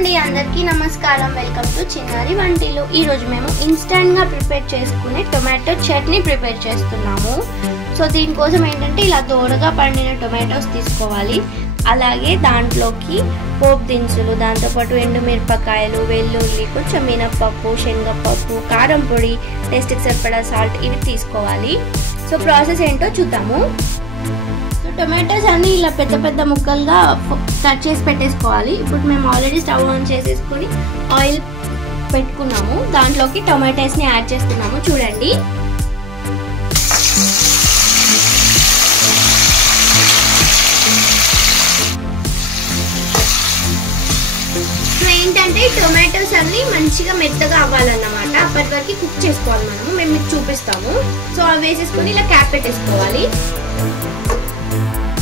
అండి అందరికీ నమస్కారం వెల్కమ్ టు చిన్నారి వంటిల్లు ఈ రోజు మేము ఇన్స్టంట్ గా ప్రిపేర్ చేసుకునే టొమాటో చట్నీ ప్రిపేర్ చేస్తున్నాము సో దీని కోసం ఏంటంటే ఇలా దోరగా పండిన టొమాటోస్ తీసుకోవాలి అలాగే దాంట్లోకి పోపు దినుసులు దాంతో పాటు ఎండు మిరపకాయలు వెల్లుల్లి కొంచెం మినపప్పు శనగపప్పు కారం పొడి టేస్ట్కి సరిపడా సాల్ట్ ఇవి తీసుకోవాలి సో ప్రాసెస్ ఏంటో చూద్దాము టొమాటోస్ అన్ని ఇలా పెద్ద పెద్ద ముక్కలుగా కట్ చేసి పెట్టేసుకోవాలి ఇప్పుడు మేము ఆల్రెడీ స్టవ్ ఆన్ చేసేసుకొని ఆయిల్ పెట్టుకున్నాము దాంట్లోకి టొమాటోస్ని యాడ్ చేస్తున్నాము చూడండి ఏంటంటే టొమాటోస్ అన్ని మంచిగా మెత్తగా అవ్వాలన్నమాట అప్పటి వరకు కుక్ చేసుకోవాలి మేము మీకు చూపిస్తాము సో అవి వేసేసుకొని ఇలా క్యాప్ పెట్టేసుకోవాలి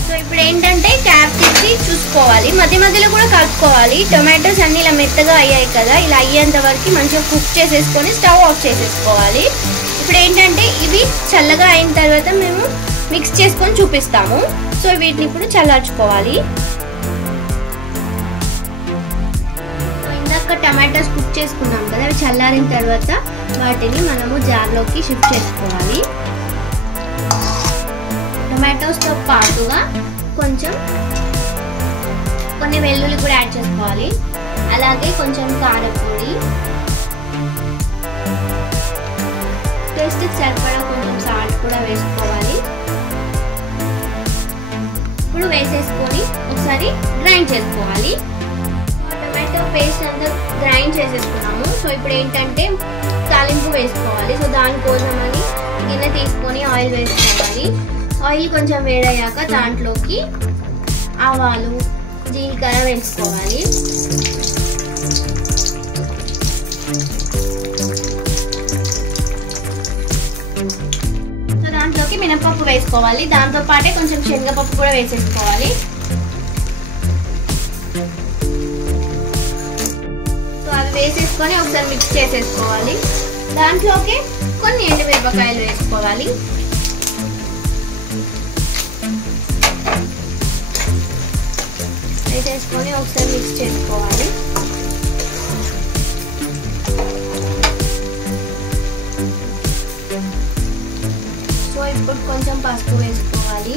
సో ఇప్పుడు ఏంటంటే క్యాప్ తీసి చూసుకోవాలి మధ్య మధ్యలో కూడా కలుపుకోవాలి టొమాటోస్ అన్ని ఇలా మెత్తగా అయ్యాయి కదా ఇలా అయ్యేంత వరకు మంచిగా కుక్ చేసేసుకొని స్టవ్ ఆఫ్ చేసేసుకోవాలి ఇప్పుడు ఏంటంటే ఇవి చల్లగా అయిన తర్వాత మేము మిక్స్ చేసుకొని చూపిస్తాము సో వీటిని ఇప్పుడు చల్లార్చుకోవాలి టమాటోస్ కుక్ చేసుకున్నాం కదా అవి చల్లారిన తర్వాత వాటిని మనము జార్లోకి షిఫ్ట్ చేసుకోవాలి టొమాటోస్తో పాటుగా కొన్ని వెల్లుల్లి కూడా యాడ్ చేసుకోవాలి అలాగే కొంచెం కారం పొడి టేస్ట్కి సరిపడా కొంచెం సాల్ట్ కూడా వేసుకోవాలి ఇప్పుడు వేసేసుకొని ఒకసారి గ్రైండ్ చేసుకోవాలి పేస్ట్ అంతా గ్రైండ్ చేసేసుకున్నాము సో ఇప్పుడు ఏంటంటే తాలింపు వేసుకోవాలి సో దానికోసమని గిన్నె తీసుకొని ఆయిల్ వేసుకోవాలి ఆయిల్ కొంచెం వేడయ్యాక దాంట్లోకి ఆవాలు జీలకర్ర వేసుకోవాలి సో దాంట్లోకి మినపప్పు వేసుకోవాలి దాంతోపాటే కొంచెం శనగపప్పు కూడా వేసేసుకోవాలి వేసేసుకొని ఒకసారి మిక్స్ చేసేసుకోవాలి దాంట్లోకి కొన్ని ఎండుమిరపకాయలు వేసుకోవాలి వేసేసుకొని ఒకసారి మిక్స్ చేసుకోవాలి సో ఇప్పుడు కొంచెం పసుపు వేసుకోవాలి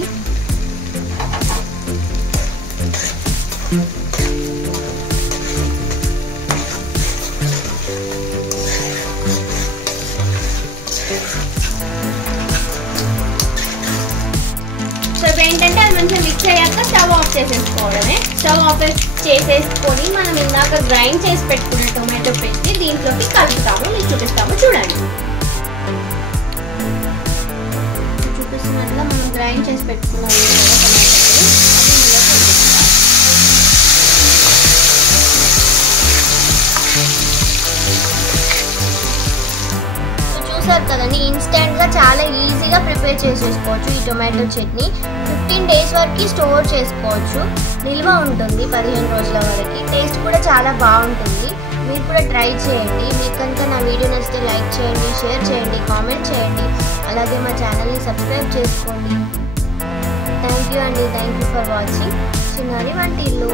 ఏంటంటే అది మంచిగా మిక్స్ అయ్యాక స్టవ్ ఆఫ్ చేసేసుకోవడమే స్టవ్ ఆఫ్ చేసేసుకొని మనం ఇందాక గ్రైండ్ చేసి పెట్టుకున్న టొమాటో పేస్ట్ని దీంట్లోకి కలుపుతాము మీకు చూపిస్తాము చూడండి చూపిస్తున్నట్లుగా మనం గ్రైండ్ చేసి పెట్టుకున్నాం చూసారు కదండి ఇన్స్టెంట్గా చాలా ఈజీగా ప్రిపేర్ చేసేసుకోవచ్చు ఈ టొమాటో చట్నీ 15 days వరకు స్టోర్ చేసుకోవచ్చు నిల్వ ఉంటుంది 15 రోజుల వరకు టేస్ట్ కూడా చాలా బాగుంటుంది మీరు కూడా ట్రై చేయండి మీకు కనుక నా వీడియో నచ్చితే లైక్ చేయండి షేర్ చేయండి కామెంట్ చేయండి అలాగే మా ఛానల్ని సబ్స్క్రైబ్ చేసుకోండి థ్యాంక్ యూ అండి థ్యాంక్ యూ ఫర్ వాచింగ్ చిన్నారి వంటిల్లు